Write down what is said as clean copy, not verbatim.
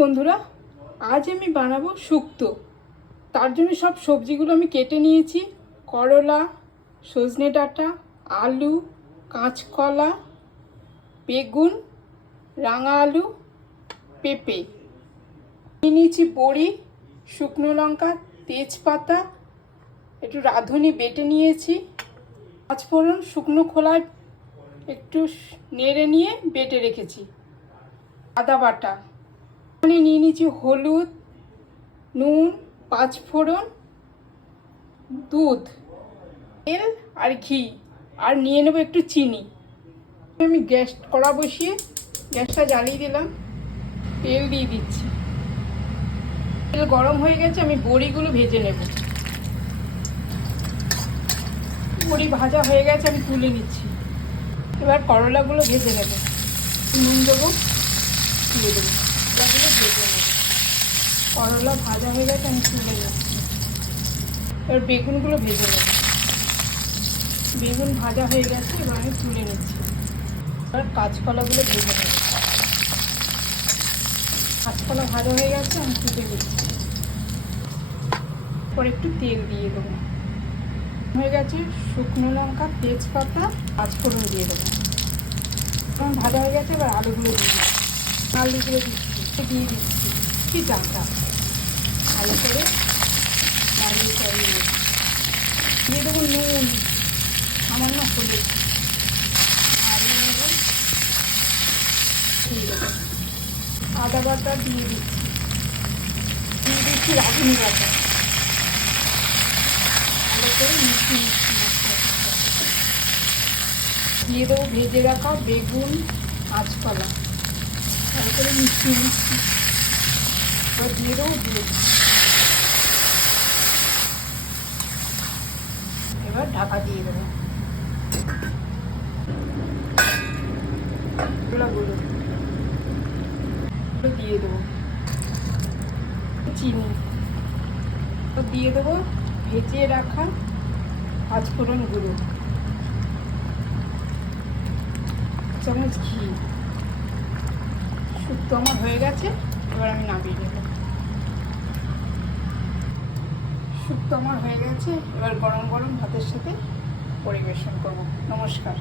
বন্ধুরা, আজ আমি বানাবো শুক্তো। তার জন্য সব সবজিগুলো আমি কেটে নিয়েছি। করলা, সজনে ডাঁটা, আলু, কাঁচকলা, বেগুন, রাঙা আলু, পেঁপে নিয়েছি, বড়ি, শুকনো লঙ্কা, তেজপাতা, একটু রাঁধুনি বেটে নিয়েছি, পাঁচফোড়ন শুকনো খোলায় একটু নেড়ে নিয়ে বেটে রেখেছি, আদা বাটা। এখানে নিয়ে নিয়েছি হলুদ, নুন, পাঁচফোড়ন, দুধ, তেল আর ঘি, আর নিয়ে নেবো একটু চিনি। আমি কড়া বসিয়ে গ্যাসটা জ্বালিয়ে দিলাম, তেল দিয়ে দিচ্ছি। তেল গরম হয়ে গেছে, আমি বড়িগুলো ভেজে নেব। বড়ি ভাজা হয়ে গেছে, আমি তুলে নিচ্ছি। এবার করলাগুলো ভেজে নেব, নুন দেবো, দিয়ে দেবো, এগুলো ভেজে নেব। করলা ভাজা হয়ে গেছে, আমি তুলে নিচ্ছি। এবার বেগুনগুলো ভেজে নেব। বেগুন ভাজা হয়ে গেছে, এবার আমি তুলে নিচ্ছি। এবার কাঁচকলাগুলো ভেজে নেব। কাঁচকলা ভাজা হয়ে গেছে, আমি তুলে নিচ্ছি। পরে একটু তেল দিয়ে দেবো। হয়ে গেছে, শুকনো লঙ্কা, তেজপাতা, পাঁচফোড়ন দিয়ে দেবো। এখন ভাজা হয়ে গেছে, এবার আলুগুলো দিয়ে দিচ্ছি। আলুগুলো দিয়ে দিচ্ছি কি ডাঁটা, ভালো করে নাড়িয়ে চাড়িয়ে দিয়ে দেবো নুন, সামান্য হলুদ, নাড়িয়ে নেব। দিয়ে দেবো আদা বাটা, দিয়ে দিচ্ছি রাঁধুনি বাটা। ভালো করে মিষ্টি দিয়ে দেবো ভেজে রাখা বেগুন, কাঁচকলা, ভালো করে মিষ্টি এবার দিয়ে দেবো দুধ। এবার ঢাকা দিয়ে দেবো। গুঁড়ো দিয়ে দেবো, চিনি দিয়ে দেবো, ভেজে রাখা পাঁচফোড়ন গুঁড়ো, চামচ ঘি। শুক্তো আমার হয়ে গেছে, এবার আমি নামিয়ে নেব। শুক্তো আমার হয়ে গেছে, এবার গরম গরম ভাতের সাথে পরিবেশন করব। নমস্কার।